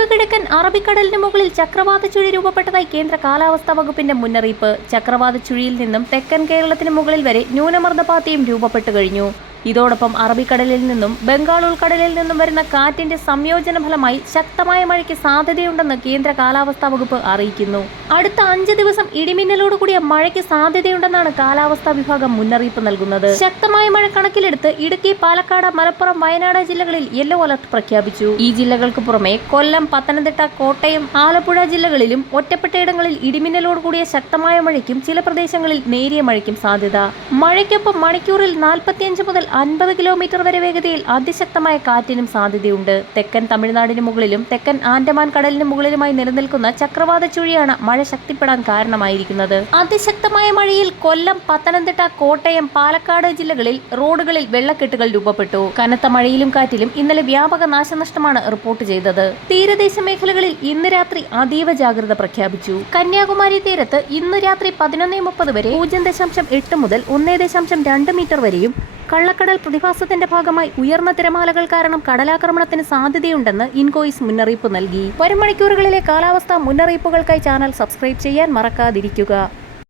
തെക്ക് കിഴക്കൻ അറബിക്കടലിന് മുകളിൽ ചക്രവാത ചുഴി രൂപപ്പെട്ടതായി കേന്ദ്ര കാലാവസ്ഥാ വകുപ്പിന്റെ മുന്നറിയിപ്പ്. ചക്രവാത ചുഴിയിൽ നിന്നും തെക്കൻ കേരളത്തിന് മുകളിൽ വരെ ന്യൂനമർദ്ദപാത്തിയും രൂപപ്പെട്ടു കഴിഞ്ഞു. ഇതോടൊപ്പം അറബിക്കടലിൽ നിന്നും ബംഗാൾ ഉൾക്കടലിൽ നിന്നും വരുന്ന കാറ്റിന്റെ സംയോജന ഫലമായി ശക്തമായ മഴയ്ക്ക് സാധ്യതയുണ്ടെന്ന് കേന്ദ്ര കാലാവസ്ഥാ വകുപ്പ് അറിയിക്കുന്നു. അടുത്ത 5 ദിവസം ഇടിമിന്നലോടുകൂടിയ മഴയ്ക്ക് സാധ്യതയുണ്ടെന്നാണ് കാലാവസ്ഥാ വിഭാഗം മുന്നറിയിപ്പ് നൽകുന്നത്. ശക്തമായ മഴ കണക്കിലെടുത്ത് ഇടുക്കി, പാലക്കാട്, മലപ്പുറം, വയനാട് ജില്ലകളിൽ യെല്ലോ അലർട്ട് പ്രഖ്യാപിച്ചു. ഈ ജില്ലകൾക്ക് പുറമെ കൊല്ലം, പത്തനംതിട്ട, കോട്ടയം, ആലപ്പുഴ ജില്ലകളിലും ഒറ്റപ്പെട്ടയിടങ്ങളിൽ ഇടിമിന്നലോടുകൂടിയ ശക്തമായ മഴയ്ക്കും ചില പ്രദേശങ്ങളിൽ നേരിയ മഴയ്ക്കും സാധ്യത. മഴയ്ക്കൊപ്പം മണിക്കൂറിൽ 45 മുതൽ 50 കിലോമീറ്റർ വരെ വേഗതയിൽ അതിശക്തമായ കാറ്റിനും സാധ്യതയുണ്ട്. തെക്കൻ തമിഴ്നാടിന് മുകളിലും തെക്കൻ ആൻഡമാൻ കടലിന് മുകളിലുമായി നിലനിൽക്കുന്ന ചക്രവാത ചുഴിയാണ് മഴ ശക്തിപ്പെടാൻ കാരണമായിരിക്കുന്നത്. അതിശക്തമായ മഴയിൽ കൊല്ലം, പത്തനംതിട്ട, കോട്ടയം, പാലക്കാട് ജില്ലകളിൽ റോഡുകളിൽ വെള്ളക്കെട്ടുകൾ രൂപപ്പെട്ടു. കനത്ത മഴയിലും കാറ്റിലും ഇന്നലെ വ്യാപക നാശനഷ്ടമാണ് റിപ്പോർട്ട് ചെയ്തത്. തീരദേശ മേഖലകളിൽ ഇന്ന് രാത്രി അതീവ ജാഗ്രത പ്രഖ്യാപിച്ചു. കന്യാകുമാരി തീരത്ത് ഇന്ന് രാത്രി 11:30 വരെ 0.8 മുതൽ 1.2 മീറ്റർ വരെയും, കള്ളക്കടൽ പ്രതിഭാസത്തിന്റെ ഭാഗമായി ഉയർന്ന തിരമാലകൾ കാരണം കടലാക്രമണത്തിന് സാധ്യതയുണ്ടെന്ന് ഇൻകോയിസ് മുന്നറിയിപ്പ് നൽകി. വരും മണിക്കൂറുകളിലെ കാലാവസ്ഥാ മുന്നറിയിപ്പുകൾക്കായി ചാനൽ സബ്സ്ക്രൈബ് ചെയ്യാൻ മറക്കാതിരിക്കുക.